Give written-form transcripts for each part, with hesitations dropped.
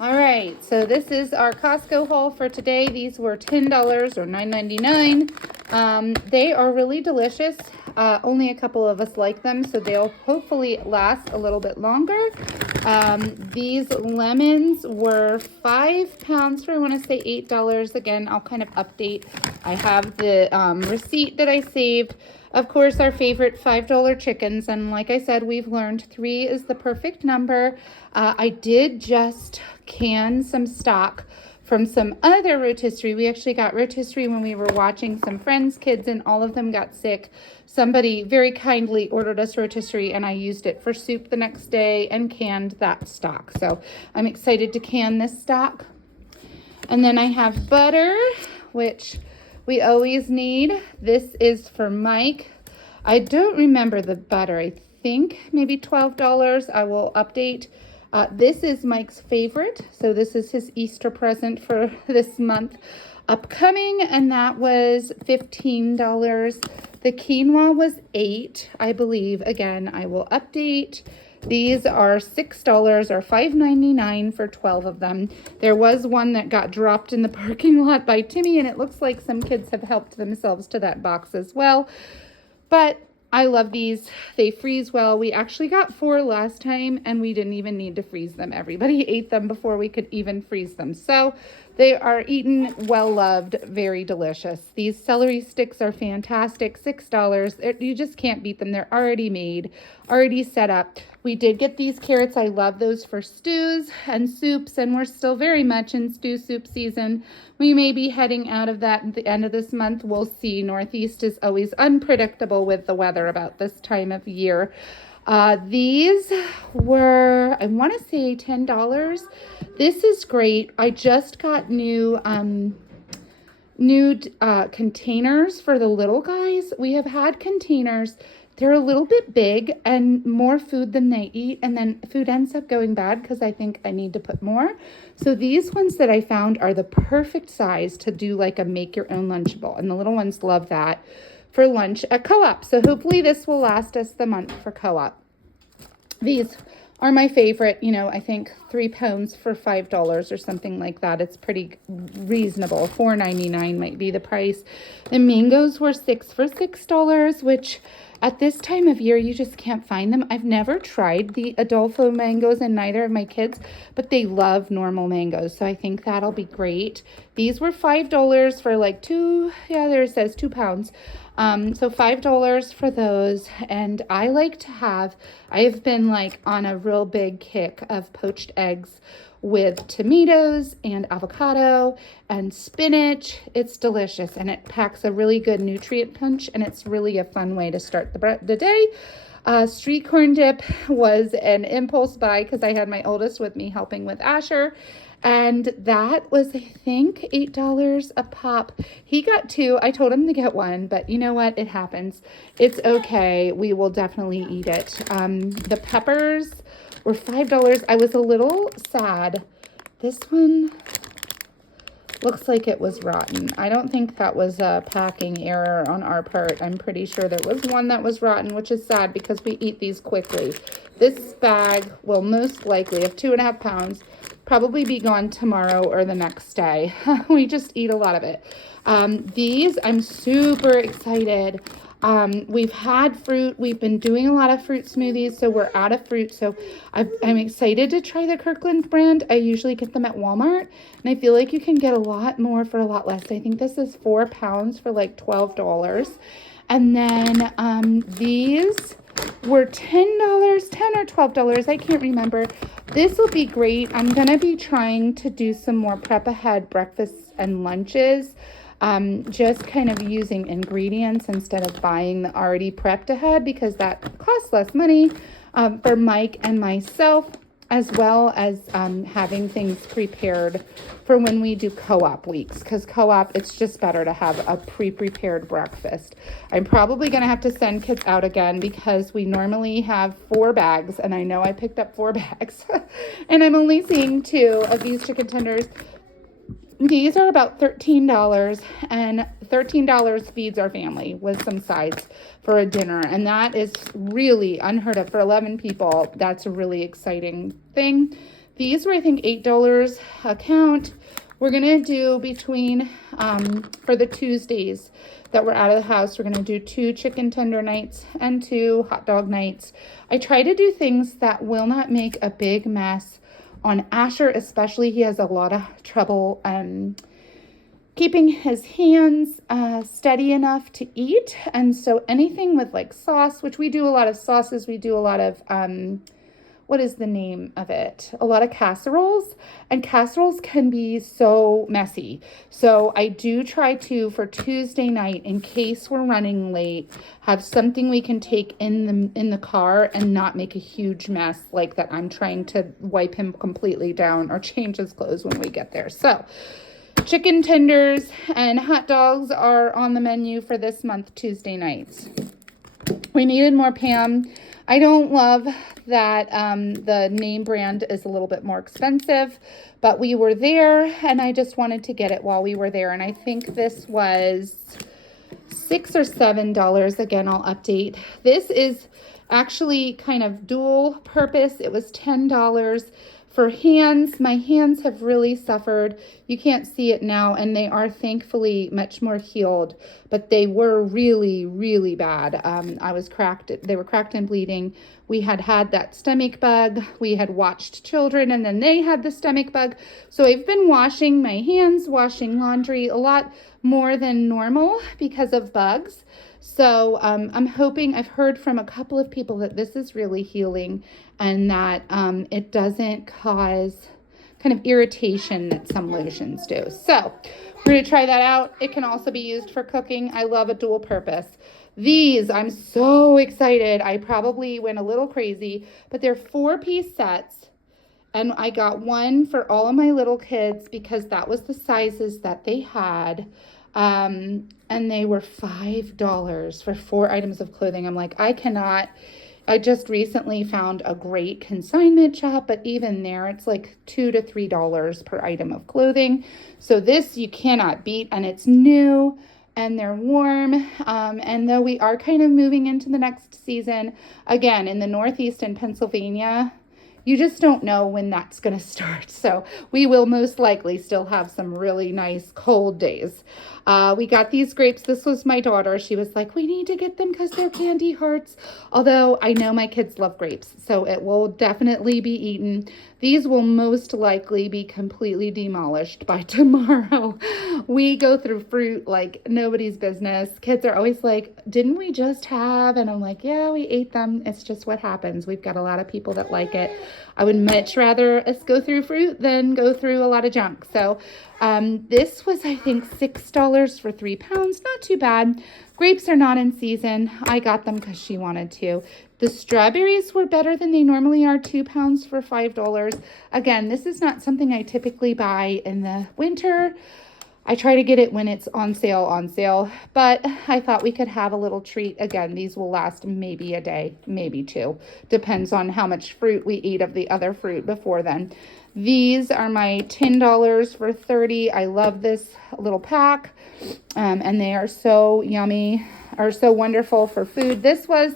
All right, so this is our Costco haul for today. These were $10 or $9.99. They are really delicious. Only a couple of us like them, so they'll hopefully last a little bit longer. These lemons were 5 pounds for, I want to say, $8. Again, I'll kind of update. I have the receipt that I saved. Of course, our favorite $5 chickens, and like I said, we've learned 3 is the perfect number. I did just can some stock from some other rotisserie. We actually got rotisserie when we were watching some friends' kids, and all of them got sick. Somebody very kindly ordered us rotisserie, and I used it for soup the next day and canned that stock. So I'm excited to can this stock. And then I have butter, which we always need. This is for Mike. I don't remember the butter. I think maybe $12. I will update. This is Mike's favorite. So this is his Easter present for this month upcoming. And that was $15. The quinoa was $8, I believe. Again, I will update. These are $6 or $5.99 for 12 of them. There was one that got dropped in the parking lot by Timmy, and it looks like some kids have helped themselves to that box as well. But I love these. They freeze well. We actually got 4 last time, and we didn't even need to freeze them. Everybody ate them before we could even freeze them. So they are eaten, well-loved, very delicious. These celery sticks are fantastic, $6. You just can't beat them. They're already made, already set up. We did get these carrots. I love those for stews and soups, and we're still very much in stew soup season. We may be heading out of that at the end of this month. We'll see. Northeast is always unpredictable with the weather about this time of year. These were, I want to say, $10. This is great. I just got new containers for the little guys. We have had containers. They're a little bit big and more food than they eat, and then food ends up going bad because I think I need to put more. So these ones that I found are the perfect size to do like a make your own Lunchable, and the little ones love that for lunch at Co-op. So hopefully this will last us the month for Co-op. These are my favorite. I think 3 pounds for $5 or something like that. It's pretty reasonable. $4.99 might be the price. The mangoes were 6 for $6, which at this time of year, you just can't find them. I've never tried the Adolfo mangoes, and neither of my kids, but they love normal mangoes, so I think that'll be great. These were $5 for like 2, there it says 2 pounds. So $5 for those. And I have been like on a real big kick of poached eggs with tomatoes and avocado and spinach. It's delicious, and it packs a really good nutrient punch, and it's really a fun way to start the day. Street corn dip was an impulse buy because I had my oldest with me helping with Asher. And that was, I think, $8 a pop. He got 2. I told him to get 1, but you know what? It happens. It's okay. We will definitely eat it. The peppers were $5. I was a little sad. This one looks like it was rotten. I don't think that was a packing error on our part. I'm pretty sure there was one that was rotten, which is sad because we eat these quickly. This bag will most likely, of 2.5 pounds, probably be gone tomorrow or the next day. We just eat a lot of it. These, I'm super excited. We've had fruit. We've been doing a lot of fruit smoothies, so we're out of fruit. So I'm excited to try the Kirkland brand. I usually get them at Walmart, and I feel like you can get a lot more for a lot less. I think this is 4 pounds for like $12. And then these were $10, $10 or $12. I can't remember. This will be great. I'm going to be trying to do some more prep ahead breakfasts and lunches. Just kind of using ingredients instead of buying the already prepped ahead, because that costs less money for Mike and myself, as well as having things prepared for when we do co-op weeks, because co-op, it's just better to have a pre-prepared breakfast. I'm probably going to have to send kids out again because we normally have 4 bags, and I know I picked up 4 bags, and I'm only seeing 2 of these chicken tenders. These are about $13, and $13 feeds our family with some sides for a dinner, and that is really unheard of for 11 people. That's a really exciting thing. These were, I think, $8 a count. We're going to do between, for the Tuesdays that we're out of the house, we're going to do 2 chicken tender nights and 2 hot dog nights. I try to do things that will not make a big mess on Asher, especially. He has a lot of trouble keeping his hands steady enough to eat. And so anything with like sauce, which we do a lot of sauces, we do a lot of, what is the name of it? A lot of casseroles, and casseroles can be so messy. So I do try to, for Tuesday night, in case we're running late, have something we can take in the car and not make a huge mess like that I'm trying to wipe him completely down or change his clothes when we get there. So chicken tenders and hot dogs are on the menu for this month, Tuesday nights. We needed more Pam. I don't love that the name brand is a little bit more expensive, but we were there and I just wanted to get it while we were there. And I think this was $6 or $7. Again, I'll update. This is actually kind of dual purpose. It was $10. For hands, my hands have really suffered. You can't see it now, and they are thankfully much more healed, but they were really, really bad. I was cracked. They were cracked and bleeding. We had that stomach bug. We had watched children, and then they had the stomach bug. So I've been washing my hands, washing laundry a lot more than normal because of bugs. So I'm hoping, I've heard from a couple of people that this is really healing and that it doesn't cause kind of irritation that some lotions do. So we're going to try that out. It can also be used for cooking. I love a dual purpose. These, I'm so excited. I probably went a little crazy, but they're 4-piece sets. And I got one for all of my little kids because that was the sizes that they had. And they were $5 for 4 items of clothing. I'm like, I just recently found a great consignment shop, but even there, it's like $2 to $3 per item of clothing. So this you cannot beat, and it's new and they're warm. And though we are kind of moving into the next season, again, in the Northeast and Pennsylvania, you just don't know when that's going to start. So we will most likely still have some really nice cold days. We got these grapes. This was my daughter. She was like, we need to get them because they're candy hearts. Although I know my kids love grapes, so it will definitely be eaten. These will most likely be completely demolished by tomorrow. We go through fruit like nobody's business. Kids are always like, didn't we just have? And I'm like, yeah, we ate them. It's just what happens. We've got a lot of people that like it. I would much rather us go through fruit than go through a lot of junk. So this was, I think, $6 for 3 pounds. Not too bad. Grapes are not in season. I got them because she wanted to. The strawberries were better than they normally are, 2 pounds for $5. Again, this is not something I typically buy in the winter. I try to get it when it's on sale, but I thought we could have a little treat. Again, these will last maybe a day, maybe 2. Depends on how much fruit we eat of the other fruit before then. These are my $10 for 30. I love this little pack, and they are so yummy, are so wonderful for food. This was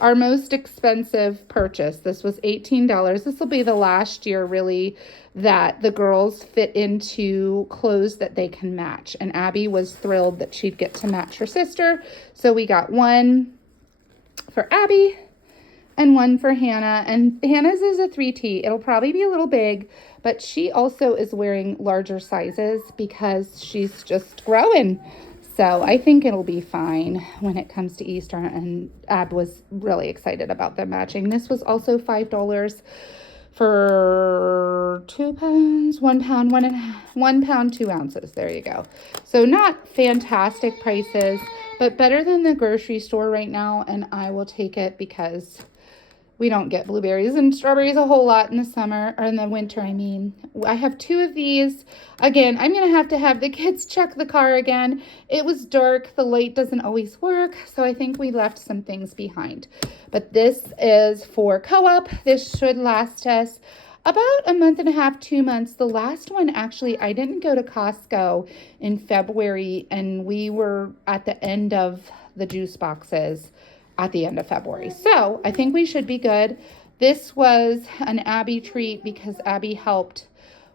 our most expensive purchase. This was $18. This will be the last year really that the girls fit into clothes that they can match. And Abby was thrilled that she'd get to match her sister. So we got one for Abby and one for Hannah. And Hannah's is a 3T. It'll probably be a little big, but she also is wearing larger sizes because she's just growing. So I think it'll be fine when it comes to Easter, and Ab was really excited about them matching. This was also $5 for 2 pounds, 1 pound, 1 pound, 2 ounces. There you go. So not fantastic prices, but better than the grocery store right now, and I will take it because we don't get blueberries and strawberries a whole lot in the summer, or in the winter, I mean. I have 2 of these. Again, I'm going to have the kids check the car again. It was dark. The light doesn't always work, so I think we left some things behind. But this is for co-op. This should last us about a month and a half, 2 months. The last one, actually, I didn't go to Costco in February, and we were at the end of the juice boxes at the end of February. So I think we should be good. This was an Abby treat because Abby helped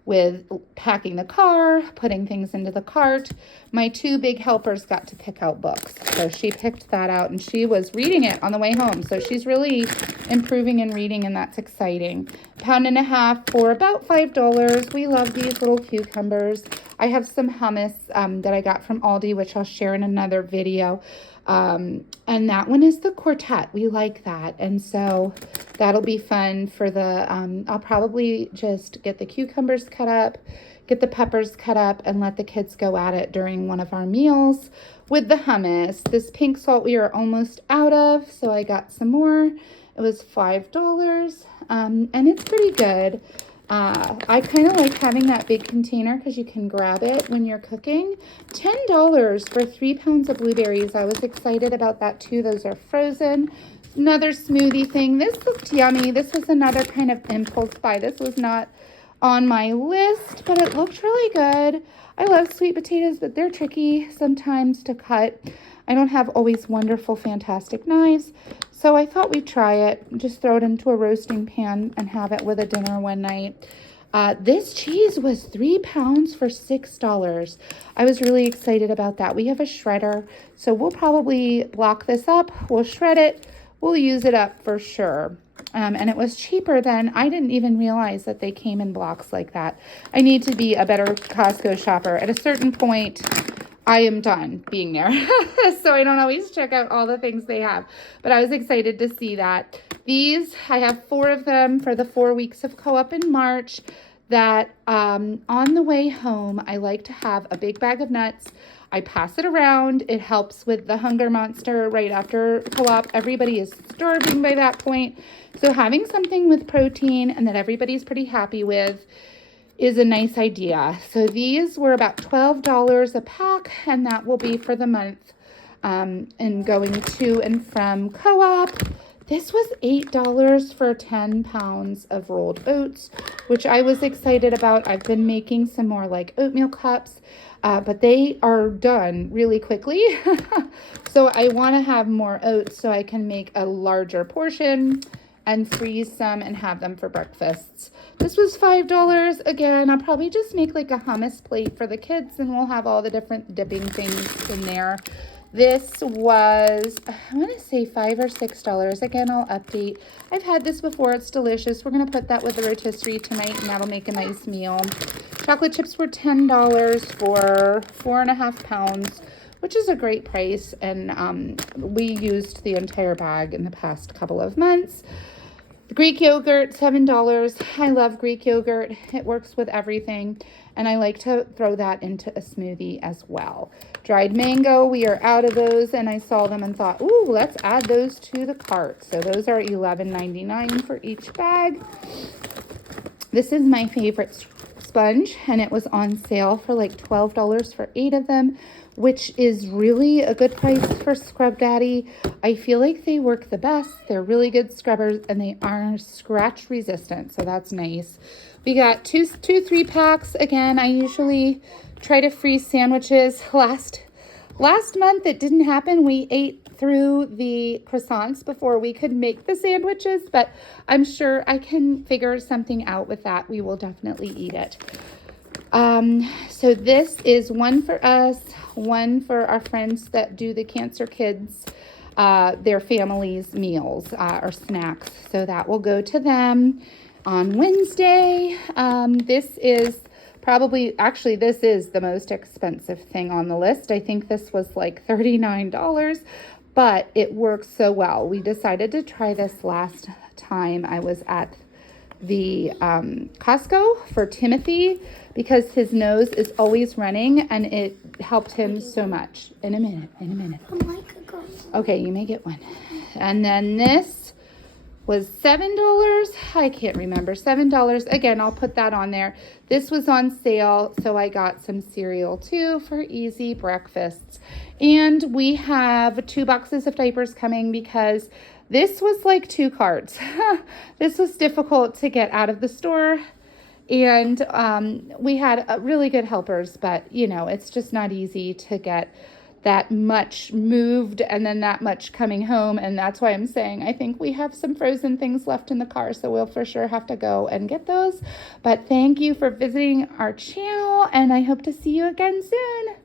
with packing the car, putting things into the cart. My two big helpers got to pick out books. So she picked that out and she was reading it on the way home. So she's really improving in reading and that's exciting. £1.50 for about $5. We love these little cucumbers. I have some hummus that I got from Aldi, which I'll share in another video. And that one is the quartet. We like that. And so that'll be fun for the, I'll probably just get the cucumbers cut up, get the peppers cut up, and let the kids go at it during one of our meals with the hummus. This pink salt we are almost out of, so I got some more. It was $5, and it's pretty good. I kind of like having that big container because you can grab it when you're cooking. $10 for 3 pounds of blueberries. I was excited about that too. Those are frozen. Another smoothie thing. This looked yummy. This was another kind of impulse buy. This was not on my list, but it looked really good. I love sweet potatoes, but they're tricky sometimes to cut. I don't have always wonderful, fantastic knives. So I thought we'd try it, just throw it into a roasting pan and have it with a dinner one night. This cheese was 3 pounds for $6. I was really excited about that. We have a shredder, so we'll probably block this up. We'll shred it. We'll use it up for sure. And it was cheaper than, I didn't even realize that they came in blocks like that. I need to be a better Costco shopper. At a certain point, I am done being there. So I don't always check out all the things they have. But I was excited to see that. These, I have 4 of them for the 4 weeks of co-op in March. That on the way home, I like to have a big bag of nuts. I pass it around. It helps with the hunger monster right after co-op. Everybody is starving by that point. So having something with protein and that everybody's pretty happy with is a nice idea. So these were about $12 a pack, and that will be for the month. And going to and from co-op. This was $8 for 10 pounds of rolled oats, which I was excited about. I've been making some more like oatmeal cups, but they are done really quickly. So I want to have more oats so I can make a larger portion and freeze some and have them for breakfasts. This was $5. Again, I'll probably just make like a hummus plate for the kids and we'll have all the different dipping things in there. This was, I want to say $5 or $6. Again, I'll update. I've had this before. It's delicious. We're going to put that with the rotisserie tonight, and that'll make a nice meal. Chocolate chips were $10 for 4.5 pounds, which is a great price. And we used the entire bag in the past couple of months. The Greek yogurt, $7. I love Greek yogurt. It works with everything. And I like to throw that into a smoothie as well. Dried mango, we are out of those. And I saw them and thought, ooh, let's add those to the cart. So those are $11.99 for each bag. This is my favorite sponge. And it was on sale for like $12 for 8 of them, which is really a good price for Scrub Daddy. I feel like they work the best. They're really good scrubbers and they are scratch resistant. So that's nice. We got two 3-packs. Again, I usually try to freeze sandwiches. Last month it didn't happen. We ate through the croissants before we could make the sandwiches, but I'm sure I can figure something out with that. We will definitely eat it. So this is one for us, one for our friends that do the Cancer Kids, their families' meals or snacks. So that will go to them on Wednesday. This is probably, actually, this is the most expensive thing on the list. I think this was like $39, but it works so well. We decided to try this last time I was at the Costco for Timothy because his nose is always running and it helped him so much. In a minute. Okay, you may get one. And then this was $7. I can't remember. $7. Again, I'll put that on there. This was on sale, so I got some cereal too for easy breakfasts. And we have 2 boxes of diapers coming because this was like 2 carts. This was difficult to get out of the store. And we had really good helpers, but you know, it's just not easy to get that much moved and then that much coming home. And that's why I'm saying I think we have some frozen things left in the car. So we'll for sure have to go and get those. But thank you for visiting our channel, and I hope to see you again soon.